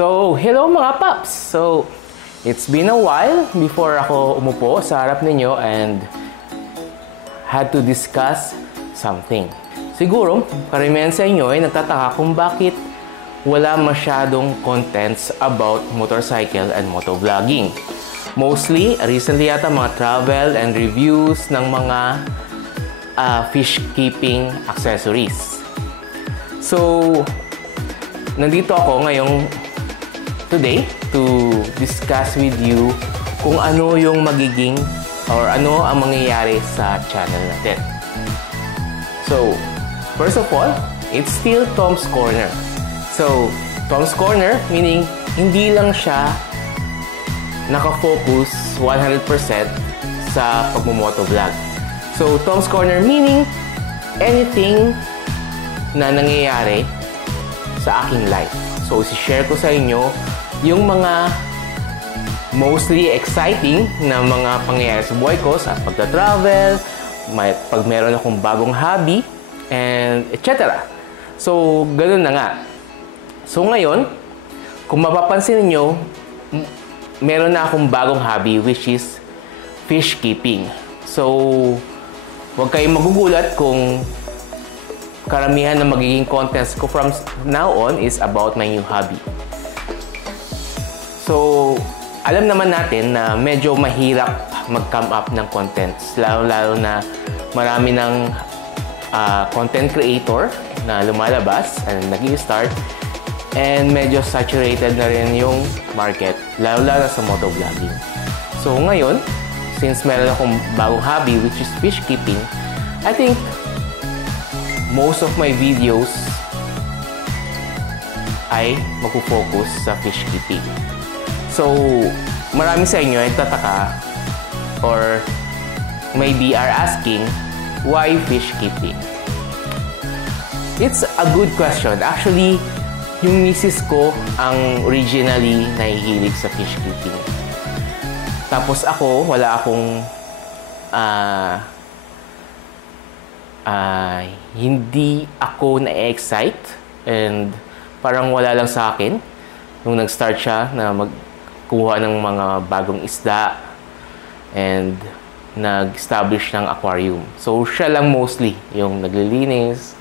So, hello mga paps! So, it's been a while before ako umupo sa harap ninyo and had to discuss something. Siguro, karamihan sa inyo ay nagtataka kung bakit wala masyadong contents about motorcycle and motovlogging. Mostly, recently yata mga travel and reviews ng mga fish keeping accessories. So, nandito ako ngayong today to discuss with you kung ano yung magiging or ano ang mangyayari sa channel natin. So, first of all, it's still Tom's Corner. So, Tom's Corner meaning hindi lang siya nakafocus 100% sa pagmumotovlog. So, Tom's Corner meaning anything na nangyayari sa aking life. So, isi-share ko sa inyo yung mga mostly exciting na mga pangyayari sa buhay ko sa pagta-travel, pag meron akong bagong hobby, and etc. So, ganun na nga. So, ngayon, kung mapapansin niyo, meron na akong bagong hobby which is fish keeping. So, huwag kayong magugulat kung karamihan na magiging contents ko from now on is about my new hobby. So, alam naman natin na medyo mahirap mag-come up ng contents. Lalo na marami ng content creator na lumalabas and nag-i-start. And medyo saturated na rin yung market. Lalo na sa motovlogging. So, ngayon, since meron akong bagong hobby which is fish keeping, I think most of my videos ay magpo-focus sa fish keeping. So, marami sa inyo ay tataka or maybe are asking, why fish keeping? It's a good question. Actually, yung misis ko ang originally nahihilig sa fish keeping. Tapos ako, wala akong hindi ako na-excite and parang wala lang sa akin nung nag-start siya na magkuha ng mga bagong isda and nag-establish ng aquarium. So, siya lang mostly yung naglilinis,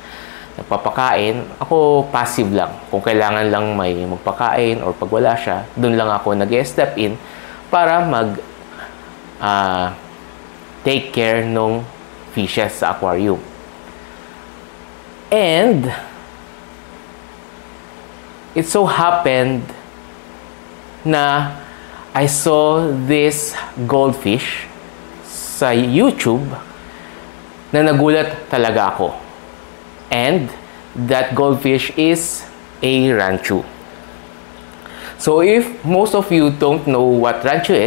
nagpapakain. Ako, passive lang. Kung kailangan lang may magpakain or pag wala siya, dun lang ako nag-step in para take care ng fishes sa aquarium. And it so happened na I saw this goldfish sa YouTube na nagulat talaga ako. And that goldfish is a ranchu. So if most of you don't know what ranchu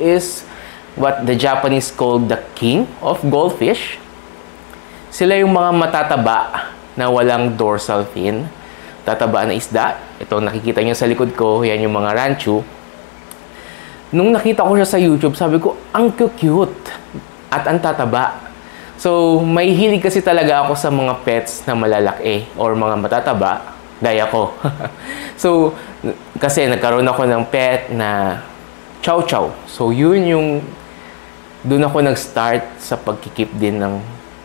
is what the Japanese call the king of goldfish. Sila yung mga matataba na walang dorsal fin. Tataba na isda. Ito nakikita nyo sa likod ko, yan yung mga ranchu. Nung nakita ko siya sa YouTube, sabi ko, ang cute at ang tataba. So, may hilig kasi talaga ako sa mga pets na malalaki or mga matataba, gaya ko. So, kasi nagkaroon ako ng pet na chow chow. So, yun yung doon ako nag-start sa pagkikip din ng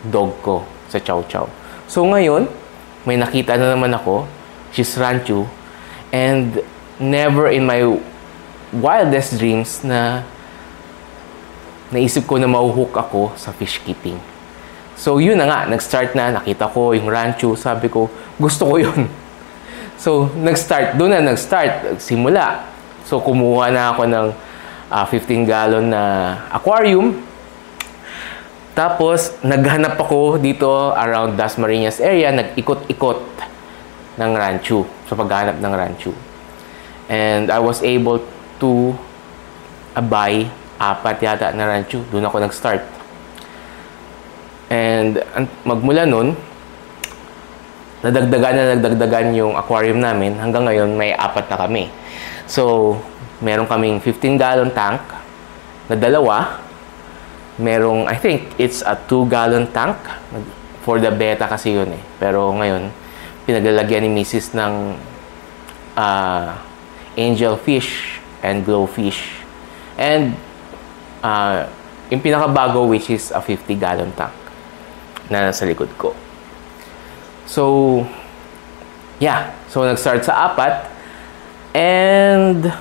dog ko sa chow chow. So, ngayon, may nakita na naman ako, she's ranchu, and never in my wildest dreams na naisip ko na mauhook ako sa fish keeping. So, yun na nga, nag-start na, nakita ko yung ranchu, sabi ko, gusto ko yun. So, doon na nag-start, simula. So, kumuha na ako ng 15-gallon na aquarium. Tapos, naghanap ako dito around Dasmariñas area, nag-ikot-ikot ng ranchu, sa paghanap ng ranchu. And I was able to buy 4 yata na ranchu. Doon ako nag-start. And magmula nun, nadagdagan yung aquarium namin. Hanggang ngayon, may 4 na kami. So, meron kaming 15-gallon tank na 2. Merong, I think, it's a 2-gallon tank. For the beta kasi yun eh. Pero ngayon, pinaglalagyan ni Mrs. ng angelfish and glowfish. And yung pinakabago, which is a 50-gallon tank na nasa likod ko. So, yeah. So, nag-start sa 4 and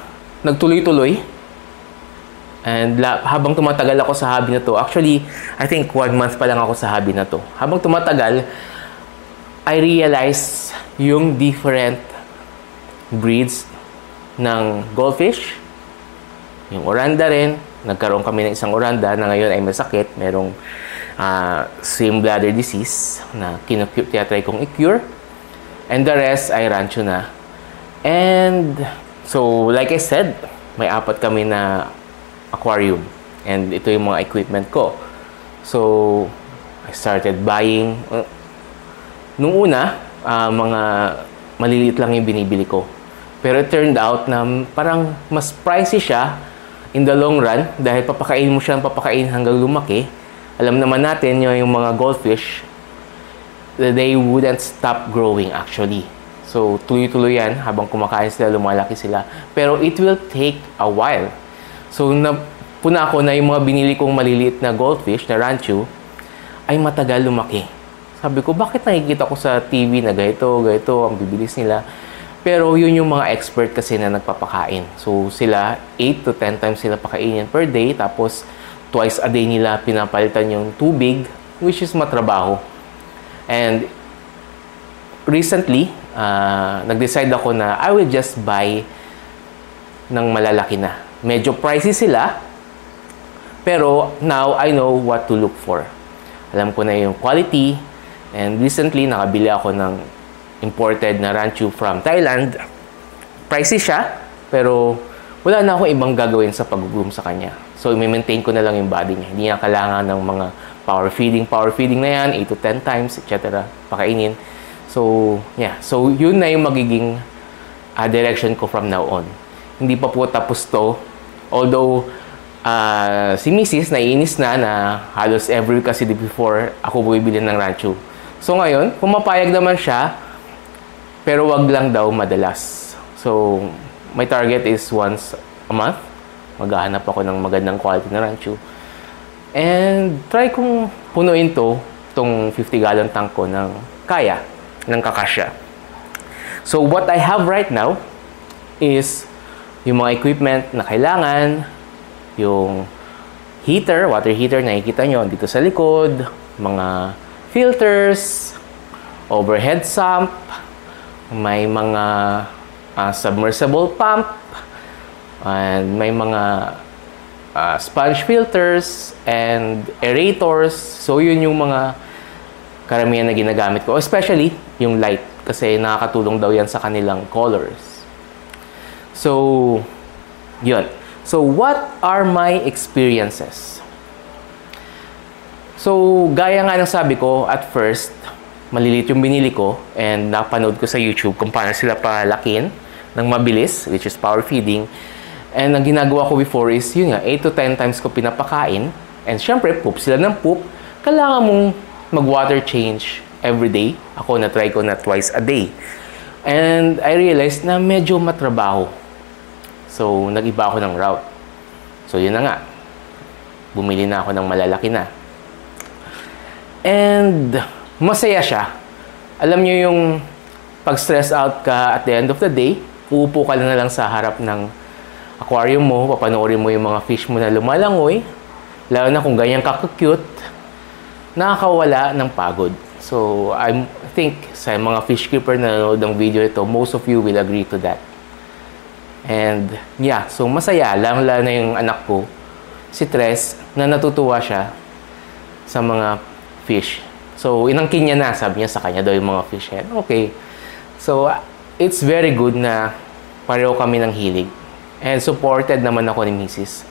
nagtuloy-tuloy. And habang tumatagal ako sa hobby na to, actually, I think 1 month pa lang ako sa hobby na to. Habang tumatagal, I realized yung different breeds ng goldfish. Yung oranda rin. Nagkaroon kami ng isang oranda na ngayon ay masakit. Merong swim bladder disease na tinatry kong i-cure. And the rest ay rancho na. And so, like I said, may 4 kami na aquarium. And ito yung mga equipment ko. So, I started buying. Nung una, mga maliliit lang yung binibili ko. Pero it turned out na parang mas pricey siya in the long run. Dahil papakain mo siya, papakain hanggang lumaki. Alam naman natin yung mga goldfish, they wouldn't stop growing actually. So, tuloy-tuloy yan. Habang kumakain sila, lumalaki sila. Pero it will take a while. So, napuna ako na yung mga binili kong maliliit na goldfish, na rancho, ay matagal lumaki. Sabi ko, bakit nakikita ko sa TV na ganito, ang bibilis nila. Pero yun yung mga expert kasi na nagpapakain. So, sila, 8 to 10 times sila pakainin per day. Tapos, twice a day nila pinapalitan yung tubig, which is matrabaho. And recently, nag-decide ako na I will just buy ng malalaki na. Medyo pricey sila, pero now I know what to look for. Alam ko na yung quality, and recently nakabili ako ng imported na rancho from Thailand. Pricey siya, pero wala na akong ibang gagawin sa pag-groom sa kanya. So, i-maintain ko na lang yung body niya. Hindi niya kailangan ng mga power feeding na yan, 8 to 10 times, etc. Pakainin. So, yeah. So, yun na yung magiging direction ko from now on. Hindi pa po tapos to. Although, si Mrs. naiinis na halos every week kasi before ako bumibili ng rancho. So, ngayon, pumapayag naman siya, pero wag lang daw madalas. So, my target is once a month. Maghahanap ako ng magandang quality na rancho. And try kong punuin itong 50-gallon tank ko ng kaya, ng kakasya. So, what I have right now is yung mga equipment na kailangan, yung heater, water heater, nakikita nyo dito sa likod, mga filters, overhead sump, may mga submersible pump, and may mga sponge filters and aerators. So, yun yung mga karamihan na ginagamit ko. Especially yung light, kasi nakakatulong daw yan sa kanilang colors. So, yun. So, what are my experiences? So, gaya nga ng sabi ko, at first, maliliit yung binili ko and napanood ko sa YouTube kung paano sila palakin ng mabilis, which is power feeding. And ang ginagawa ko before is, yun nga, 8 to 10 times ko pinapakain. And syempre, poop sila ng poop. Kailangan mong mag-water change every day. Ako, na-try ko na twice a day. And I realized na medyo matrabaho. So, nag-iba ako ng route. So, yun na nga. Bumili na ako ng malalaki na. And masaya siya. Alam nyo yung pag-stress out ka at the end of the day, uupo ka na lang sa harap ng aquarium mo, papanoorin mo yung mga fish mo na lumalangoy, lalo na kung ganyan ka-cute, nakakawala ng pagod. So, I think sa mga fish keeper na nanonood ng video ito, most of you will agree to that. And, yeah, so masaya, lalo na yung anak ko, si Tres, na natutuwa siya sa mga fish. So, inangkin niya na, sabi niya sa kanya daw yung mga fish head. Okay. So, it's very good na pareho kami ng hilig. And supported naman ako ni Mrs.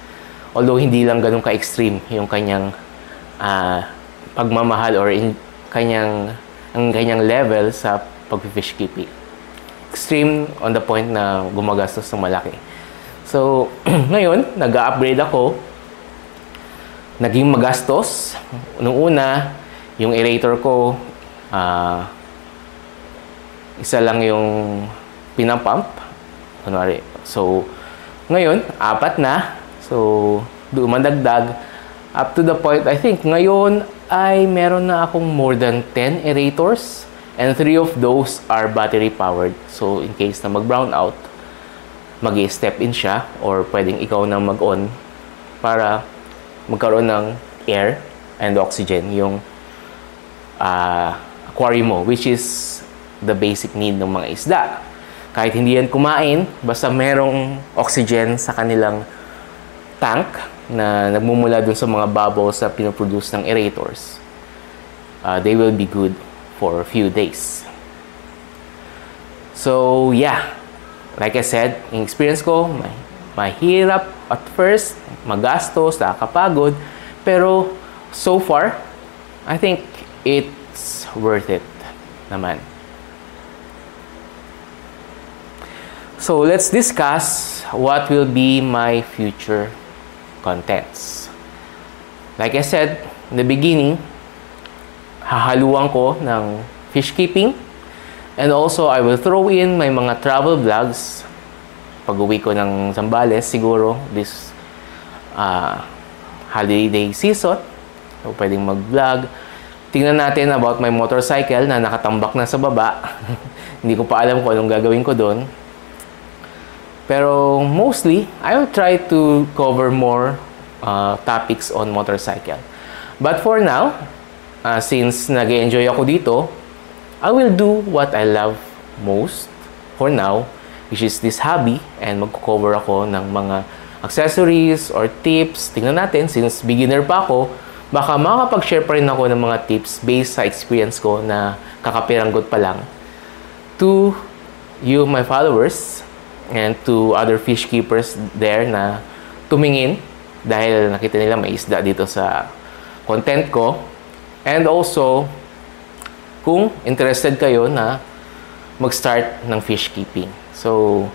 Although, hindi lang ganun ka-extreme yung kanyang pagmamahal or ang kanyang level sa pag-fish keeping. Extreme on the point na gumagastos ng malaki. So, ngayon, nag-upgrade ako. Naging magastos. Noong una, yung aerator ko, isa lang yung pinapump. Kunwari. So, ngayon, 4 na. So, dumandagdag. Up to the point, I think, ngayon ay meron na akong more than 10 aerators. And 3 of those are battery powered. So, in case na mag-brown out, mag-step in siya or pwedeng ikaw nang mag-on para magkaroon ng air and oxygen yung aquarium mo, which is the basic need ng mga isda. Kahit hindi yan kumain, basta merong oxygen sa kanilang tank na nagmumula dun sa mga bubbles na pinoproduce ng aerators, they will be good for a few days. So, yeah. Like I said, in experience ko, mahirap at first, magastos, nakakapagod. Pero, so far, I think it's worth it naman. So, let's discuss what will be my future contents. Like I said in the beginning, hahaluan ko ng fish keeping, and also I will throw in my mga travel vlogs pag-uwi ko ng Zambales siguro this holiday season. So, pwedeng mag-vlog. Tingnan natin about my motorcycle na nakatambak na sa baba. Hindi ko pa alam kung anong gagawin ko doon. Pero mostly, I will try to cover more topics on motorcycle. But for now, since nag-enjoy ako dito, I will do what I love most for now, which is this hobby, and magko-cover ako ng mga accessories or tips. Tingnan natin, since beginner pa ako, baka makakapag-share pa rin ako ng mga tips based sa experience ko na kakapiranggot pa lang to you, my followers, and to other fish keepers there na tumingin dahil nakita nila may isda dito sa content ko. And also, kung interested kayo na mag-start ng fish keeping. So,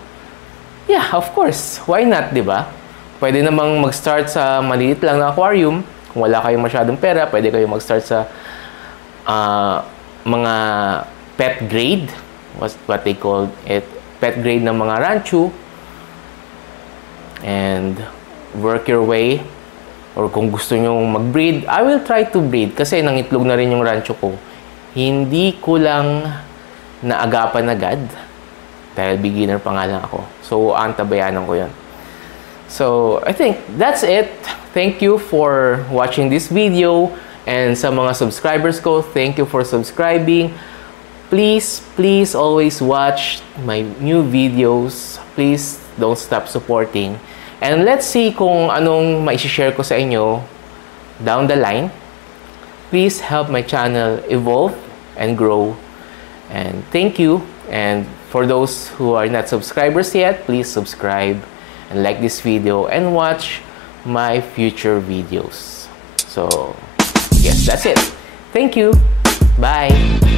yeah, of course. Why not, di ba? Pwede namang mag-start sa maliit lang na aquarium. Kung wala kayong masyadong pera, pwede kayong mag-start sa mga pet grade. What they call it. Pet grade ng mga rancho. And work your way. Or kung gusto nyo mag-breed, I will try to breed kasi nangitlog na rin yung rancho ko. Hindi ko lang naagapan agad dahil beginner pa nga lang ako. So, antabayanan ko yun. So, I think that's it. Thank you for watching this video. And sa mga subscribers ko, thank you for subscribing. Please always watch my new videos. Please don't stop supporting. And let's see kung anong mai-share ko sa inyo down the line. Please help my channel evolve and grow. And thank you. And for those who are not subscribers yet, please subscribe and like this video and watch my future videos. So, yes, that's it. Thank you. Bye.